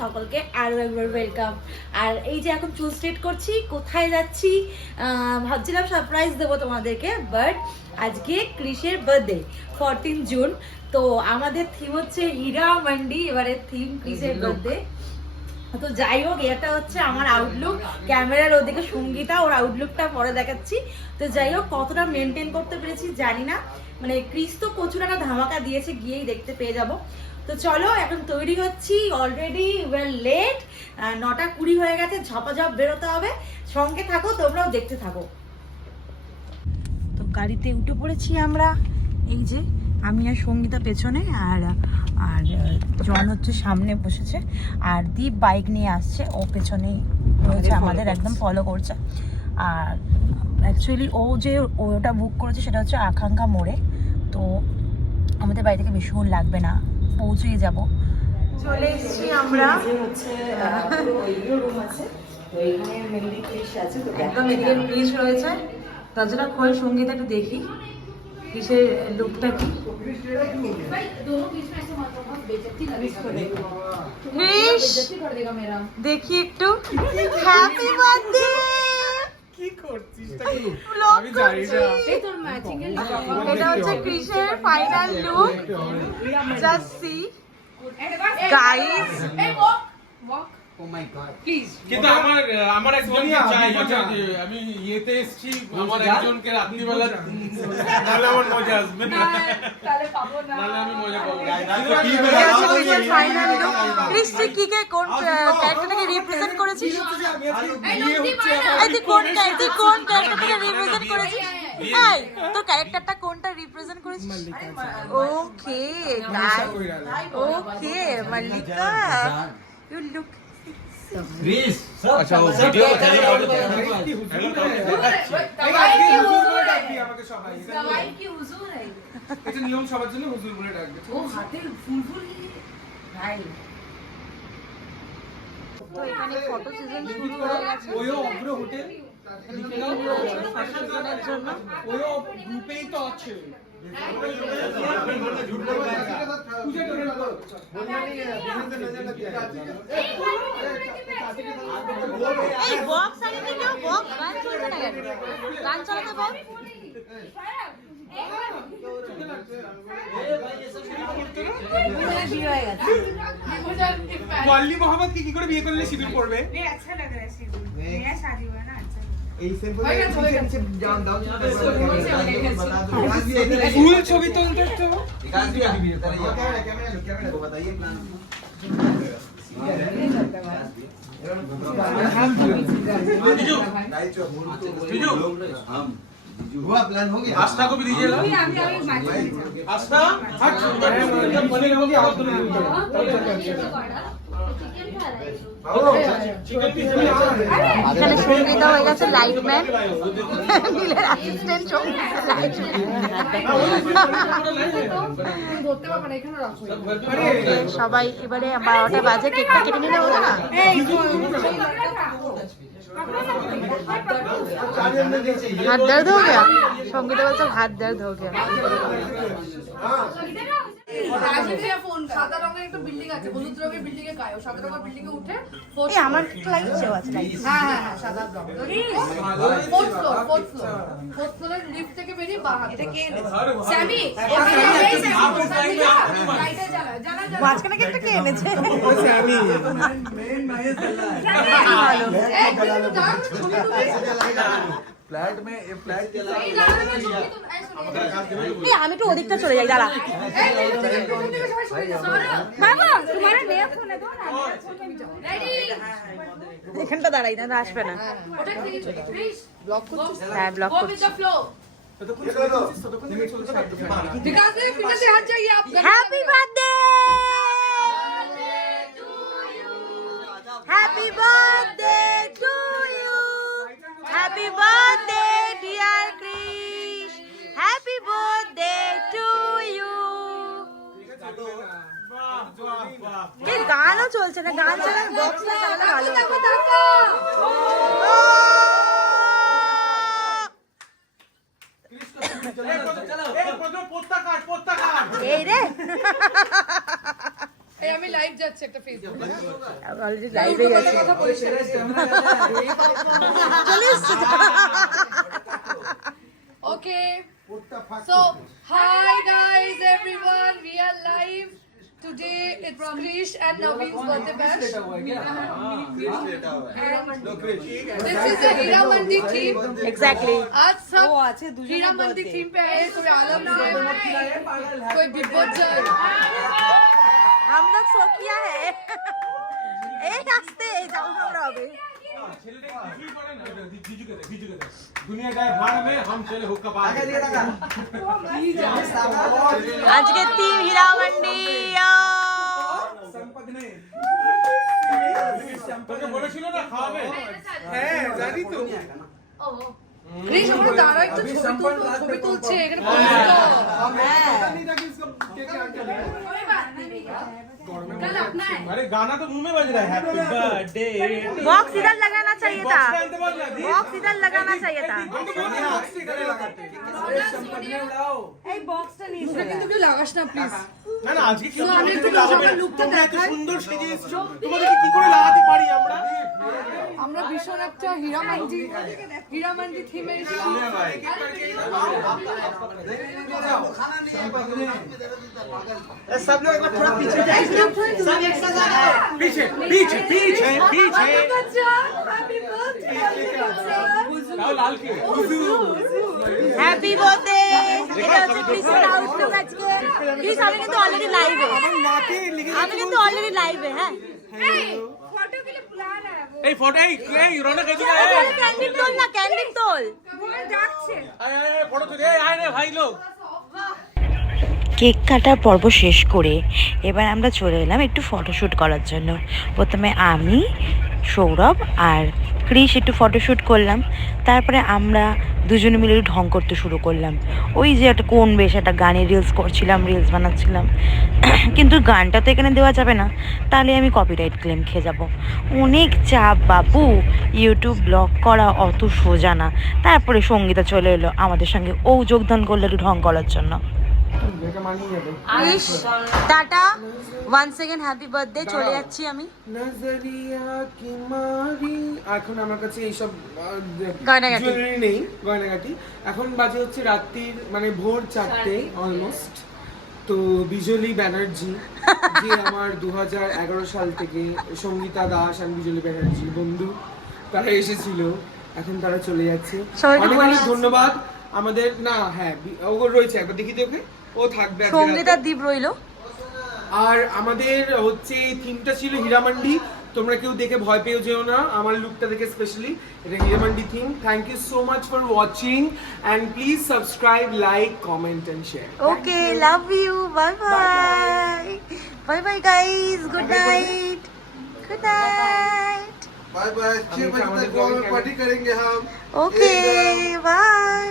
সকলকে আরও একবার ওয়েলকাম। আর এই যে এখন চুল স্ট্রেট করছি, কোথায় যাচ্ছি ভাবছিলাম সারপ্রাইজ দেবো তোমাদেরকে, বাট আজকে ক্রিসের বার্থডে 14 জুন। তো আমাদের থিম হচ্ছে হীরা মান্ডি, এবারে থিম ক্রিসের বার্থডে। তো যাই হোক, এটা হচ্ছে আমার আউটলুক, ক্যামেরার ওদিকে সঙ্গীতা, ওর আউটলুকটা পরে দেখাচ্ছি। তো যাই হোক, কতটা মেনটেন করতে পেরেছি জানি না, মানে ক্রিস তো প্রচুর একটা ধামাকা দিয়েছে, গিয়েই দেখতে পেয়ে যাব। তো চলো এখন তৈরি হচ্ছি, অলরেডি ওয়েল লেট, 9:20 হয়ে গেছে, ঝপাঝপ বেরোতে হবে। সঙ্গে থাকো, তোমরাও দেখতে থাকো। তো গাড়িতে উঠে পড়েছি আমরা, এই যে আমি আর সঙ্গীতা পেছনে, আর আর জন হচ্ছে সামনে বসেছে, আর দীপ বাইক নিয়ে আসছে, ও পেছনেই রয়েছে আমাদের, একদম ফলো করছে। আর অ্যাকচুয়ালি ও যে ওটা বুক করেছে সেটা হচ্ছে আকাঙ্ক্ষা মোড়ে, তো আমাদের বাড়ি থেকে বেশিক্ষণ লাগবে না, পৌঁছেই যাব। চলে এসেছি আমরা, হচ্ছে রুম আছে, তো এখানে মেহেদি ক্রিস আছে, তো একদম এদিকে ক্রিস রয়েছে। তার জন্য খোল সঙ্গীতা একটু দেখি কিসের লুকটা কি। দেখি একটু, হ্যাপি বার্থডে। কি করছিস? আমি জানি না। এটা হচ্ছে ক্রিসের final look, just see guys. কিন্তু আমার একজনকে চাই, আমি ইয়েতে এসেছি, আমার একজনকে রাত্রিবেলা নাহলে আমার মজা আসবে না, নাহলে আমি মজা পাবো। Final look. ক্রিস, তুই কি কোন ক্যারেক্টারটাকে রিপ্রেজেন্ট করেছিস? তুই কোন ক্যারেক্টারটাকে রিপ্রেজেন্ট করেছিস? এই তোর ক্যারেক্টারটা কোনটা রিপ্রেজেন্ট করেছিস? Okay guys, okay Mallika, you look Chris, अच्छा वो वीडियो बताइए और আমাকে সবাই সবাই কি হুজুর है, এটা নিয়ম সবার জন্য হুজুর বলে ডাকবে। ও হাতে ফুল ফুল ভাই। তো এখানে ফটো সিজন শুরু হয়ে গেছে, ওইও অগ্র হোটেল সিজনের জন্য। ওইও গ্রুপেই তো আছে। এই বক্স আগে থেকে বক্স গান চলছে না কেন? গান চালাতে বল। মল্লি মোহাম্মদ কি করে বিয়ে করলে সিঁদুর পড়বে? ফুল ছবি তুলতে তো हुआ प्लान हो गया। आस्था को भी दीजिएगा। आस्था पनीर हो गया, এখানে সঙ্গীতা হয়ে গেছে লাইটম্যান, নীলের অ্যাসিস্ট্যান্ট সবাই। এবারে 12টা বাজে, কেকটা কেটে নিলে হতো না? हाथ दर्द हो गया? संगीता बोलছে हाथ दर्द हो गया। আমার লাইট সেও আছে, মাঝখানে একটা কে এনেছে? फ्लैट में फ्लैट के আমি একটু ওদিকটা চলে যাই, দাঁড়া বাবা, তোমার নিয়ে ফোনে দাও না, এখানটা দাঁড়াই না, আসবে না। ব্লক করছিস? হ্যাঁ ব্লক করছিস। Happy birthday, happy birthday to you, happy birthday dear Chris, happy birthday to you. গানও চলছে না, গান চালার বক্স না চালালে ভালো হতো। এই রে এই আমি লাইভ যাচ্ছি একটা ফেসবুক অলরেডি লাইভে গেছে কথা বলছি Okay. So, hi guys, everyone. We are live. Today it's Krish and Naveen's birthday bash. And this is the Hira Mandi theme. Exactly आज सब वो আছে দুজনের हीरा मंदी birthday। थीम पे आए कोई आलम नाम कोई बिब्बोचर हम लोग सोफिया है एक हंसते जाओ हमरा হবে दुनिया का भाड़ में हम चले हुक्का बाज আজকে টিম হীরামন্ডি তোকে বলেছিল না খাওয়াবে হ্যাঁ জানি তো क्रिश আমরা দাঁড়া একটু ছবি তুলছে এখানে कल अपना है अरे गाना तो मुंह में बज रहा है हैप्पी बर्थडे बॉक्स इधर लगाना चाहिए था बॉक्स बोल ना दी बॉक्स इधर लगाना चाहिए था हम तो बोल रहे हैं बॉक्स से गले लगाते এই বক্সটা নিয়ে মুখে কিন্তু কেউ লাগাস না প্লিজ না না আজকে কি তো আমি একটু সবার লুকটা দেখাই সুন্দর সেজে এসেছো তোমাদেরকে কি করে লাগাতে পারি আমরা আমরা ভীষণ একটা হীরা মান্ডি থিমে এসেছি सब लोग एक बार थोड़ा पीछे जाइए सब एक साथ आ रहे हैं पीछे पीछे पीछे पीछे लाल लाल के হ্যাপি বার্থডে এটা হচ্ছে ক্রিসের আউটলুক আজকে ক্রিস আমি কিন্তু অলরেডি লাইভে আমি কিন্তু অলরেডি লাইভে হ্যাঁ এই ফটো এই রোনা কে দিলা ক্যান্ডিং তোল না ক্যান্ডিং তোল আয় আয় ফটো তুলে আয় রে ভাই লোক কেক কাটার পর্ব শেষ করে এবার আমরা চলে এলাম একটু ফটোশ্যুট করার জন্য প্রথমে আমি সৌরভ আর ক্রিশ একটু ফটোশ্যুট করলাম তারপরে আমরা দুজনে মিলে একটু ঢং করতে শুরু করলাম ওই যে একটা কোন বেশ একটা গানে রিলস করছিলাম রিলস বানাচ্ছিলাম কিন্তু গানটা তো এখানে দেওয়া যাবে না তাহলে আমি কপিরাইট ক্লেম খেয়ে যাব অনেক চাপ বাবু ইউটিউব ব্লগ করা অত সোজা না তারপরে সঙ্গীতা চলে এলো আমাদের সঙ্গে ও যোগদান করলো একটু ঢং করার জন্য tata one second happy birthday চলে যাচ্ছি আমি নজরিয়া কি মারি এখন আমার কাছে এইসব গয়নাগাটি। জুয়েলারি নেই গয়নাগাটি এখন বাজে হচ্ছে রাত্রির মানে ভোর 4টে অলমোস্ট তো বিজলি ব্যানার্জি যে আমার 2011 সাল থেকে সঙ্গীতা দাস আর বিজলি ব্যানার্জি বন্ধু তারা এসেছিল এখন তারা চলে যাচ্ছে সবাইকে অনেক বলিস। অনেক ধন্যবাদ আমাদের না হ্যাঁ ও রয়েছে একবার দেখি তো ওকে ও থাকবে আজকে সঙ্গীতা রাতে। দ্বীপ রইলো আর আমাদের হচ্ছে থিমটা ছিল হীরামান্ডি তোমরা কেউ দেখে ভয় পেও যেও না আমার লুকটা দেখে স্পেশালি এটা Heeramandi theme thank you so much for watching and please subscribe like comment and share okay love you bye bye bye bye guys good night good night bye bye 6 बजे तक कॉल में पार्टी करेंगे हम okay bye